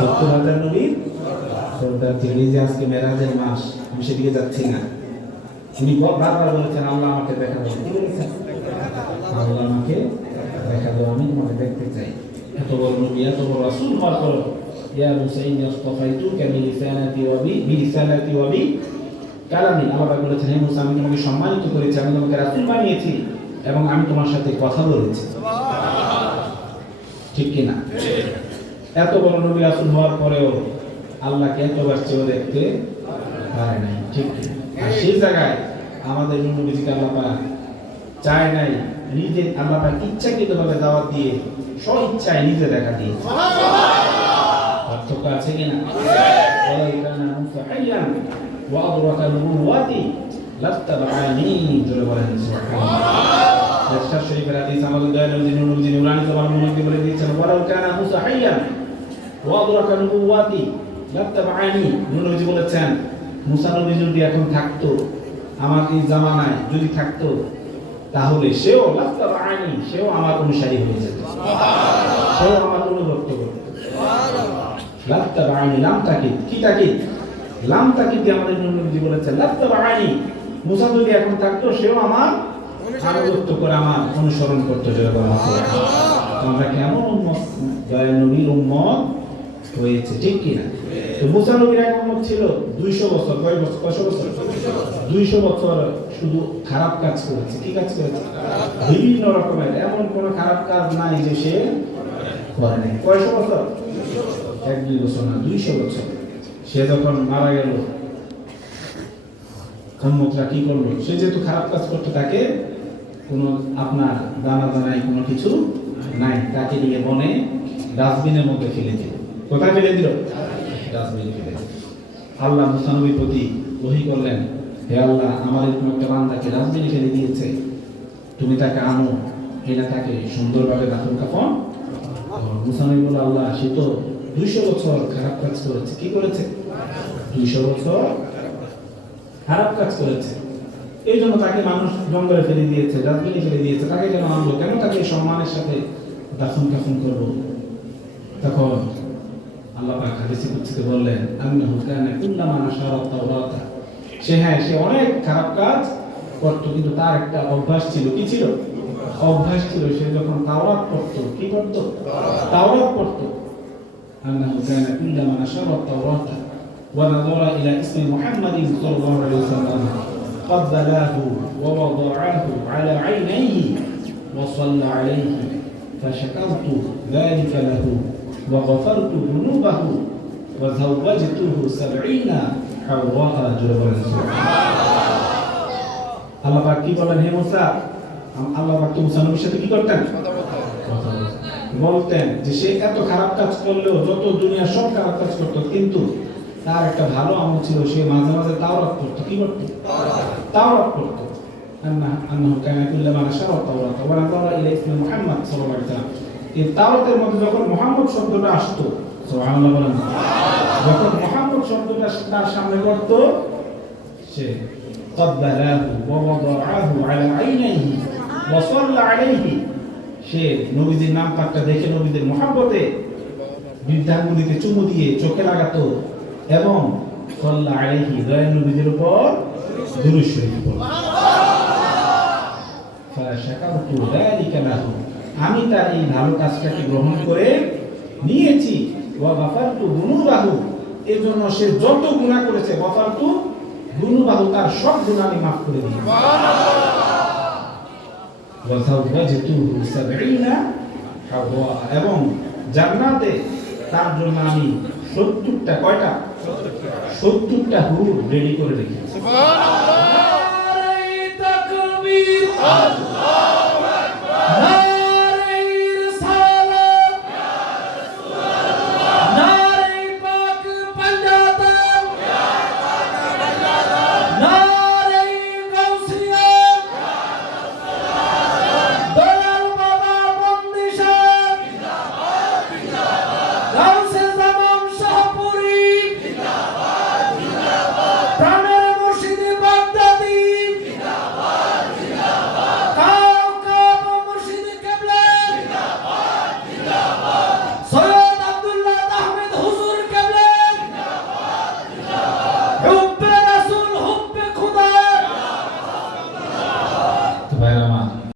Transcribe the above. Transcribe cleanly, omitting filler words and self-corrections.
70,000 নবীর সর্দার ছিলেন। এই যে আজকে মেরাজের মাস, আমি সেদিকে যাচ্ছি না। উনি বারবার বলেছেন আল্লাহ আমাকে দেখা দাও, কি বলেছেন? আল্লাহ আমাকে দেখা দাও, আমি তোমাকে দেখতে চাই। এত বড় নবী, এত বড় রাসূল হওয়ার পর ইয়া হুসাইন ইসতাফাইতুকা বিরিসালাতি ওয়া বিরিসালাতি ওয়া কালামি, আল্লাহ বলেছেন হে মুসা আমি তোমাকে সম্মানিত করেছি, আমি তোমাকে রাসূল বানিয়েছি এবং আমি তোমার সাথে কথা বলেছি। ঠিক কি না? এত বড় নবী রাসূল হওয়ার পরেও আল্লাহকে এতবার চেয়ে দেখতে পারে নাই। ঠিক কি? আর সেই জায়গায় আমাদের নবীজিকে আল্লাহ পাক চায় নাই, নিজে আল্লাহ পাক ইচ্ছাকৃতভাবে দাওয়াত দিয়ে স্ব ইচ্ছায় নিজে দেখা দিয়ে। পার্থক্য আছে কিনা? ওয়ালাইকানা মুসাহিয়ান ওয়া আদরাকা নবুওয়াতি লাত্তাবাআনি, জোরে বলেন সুবহানাল্লাহ। ইরশাদ শরীফের হাদিস আমাদের দয়ালু নবীজি নুরানি জবানের মধ্যে বলে দিয়েছেন ওয়ালাইকানা মুসাহিয়ান ওয়া আদরাকা নবুওয়াতি লাত্তাবাআনি। নবীজি বলেছেন মুসা নবী যদি এখন থাকতো আমার এই জামানায়, যদি থাকতো তাহলে সেও লাত্তাবাআনি, সেও আমার অনুসারী হয়ে যেত, সেও আমার অনুগত করত। লাত্তাবাআনি লাম তাকিদ, কি তাকিদ? লাম তাকিদ দিয়ে আমাদের নবীজি বলেছেন লাত্তাবাআনি, মুসা যদি এখন থাকতো সেও আমার আনুগত্য করে আমার অনুসরণ করতো। যারা বলা হয় আমরা কেমন উম্মত, দয়াল নবীর উম্মত হয়েছে। ঠিক কি না? তো মুসা নবীর এক উম্মত ছিল 200 বছর। কয় বছর? 200 বছর শুধু খারাপ কাজ করেছে। কি কাজ করেছে? বিভিন্ন রকমের, এমন কোন খারাপ কাজ নাই যে সে করে নাই। কয়শো বছর? 1-2 বছর না, 200 বছর। সে যখন মারা গেল উম্মতরা কি করলো? সে যেহেতু খারাপ কাজ করতে, তাকে কোনো আপনার দানা দানায় কোনো কিছু নাই, তাকে নিয়ে বনে ডাস্টবিনের মধ্যে ফেলে দিল। কোথায় ফেলে দিল? ডাস্টবিনে ফেলে দিল। আল্লাহ মুসা নবীর প্রতি ওহী করলেন, হে আল্লাহ আমার এরকম একটা বান্দাকে ডাস্টবিনে ফেলে দিয়েছে, তুমি তাকে আনো, এনে তাকে সুন্দরভাবে দাফন কাফন। মুসা নবী বলল আল্লাহ সে তো 200 বছর খারাপ কাজ করেছে। কি করেছে? 200 বছর খারাপ কাজ করেছে, এই জন্য তাকে মানুষ জঙ্গলে ফেলে দিয়েছে, ডাস্টবিনে ফেলে দিয়েছে। তাকে কেন আনবো? কেন তাকে সম্মানের সাথে দাফন কাফন করবো? তখন আল্লাহ পাক হাদিসে কুদসিতে বললেন আন্নাহু কানা কুল্লামা নাশারা তাওরাতা, সে অনেক খারাপ কাজ করত, কিন্তু তার একটা অভ্যাস ছিল। কি ছিল? অভ্যাস ছিল সে যখন তাওরাত পড়তো, কি করতো? তাওরাত পড়তো। আন্নাহু কানা কুল্লামা নাশারা তাওরাতা ওয়া নাযারা ইলা ইসমি মুহাম্মাদিন সাল্লাল্লাহু আলাইহি ওয়াসাল্লাম ক্বাববালাহু ওয়া ওয়াদাআহু আলা আইনাইহি ওয়া সাল্লা আলাইহি ফাশাকারতু যালিকা লাহু وغفرت ذنوبه وزوجته 70 حوراء جبل আল্লাহ পাক কি বলেন? হে মুসা, আল্লাহ পাক তো মুসা নবীর সাথে কি করতেন? বলতেন যে সে এত খারাপ কাজ করলেও, যত দুনিয়ার সব খারাপ কাজ করত, কিন্তু তার একটা ভালো আমল ছিল, সে মাঝে মাঝে তাওরাত পড়তো। কি করতো? তাওরাত পড়তো। আন্নাহু কানা কুল্লামা নাশারা তাওরাতা ওয়া নাযারা ইলা ইসমি মুহাম্মদ সাল্লাল্লাহু আলাইহি ওয়াসাল্লাম, এই তাওরাতের মধ্যে যখন মুহাম্মদ শব্দটা আসতো, সুবহানাল্লাহ বলেন, যখন মুহাম্মদ শব্দটা তার সামনে করত, সে ক্বাববালাহু ওয়া ওয়াদাআহু আলা আইনাইহি ওয়া সাল্লা আলাইহি, সে নবীজির নাম পাকটা দেখে নবীদের মুহাব্বতে বৃদ্ধাঙ্গুলিতে চুমু দিয়ে চোখে লাগাতো এবং সাল্লা আলাইহি, দয়াল নবীদের উপর দুরূদ শরীফ পড়তো। ফাশাকারতু যালিকা লাহু, আমি তার এই ভালো কাজটাকে গ্রহণ করে নিয়েছি। ওয়া গাফারতু যুনুবাহু, এজন্য সে যত গুনাহ করেছে, গাফারতু যুনুবাহু, তার সব গুনাহ আমি maaf করে দিয়েছি। ওয়া যাওয়াজতুহু 70 হাওয়া, এবং জান্নাতে তার জন্য আমি 70টা, কয়টা? 70টা হুর রেডি করে রেখেছি। সুবহানাল্লাহ, তাকবীর, আল্লাহ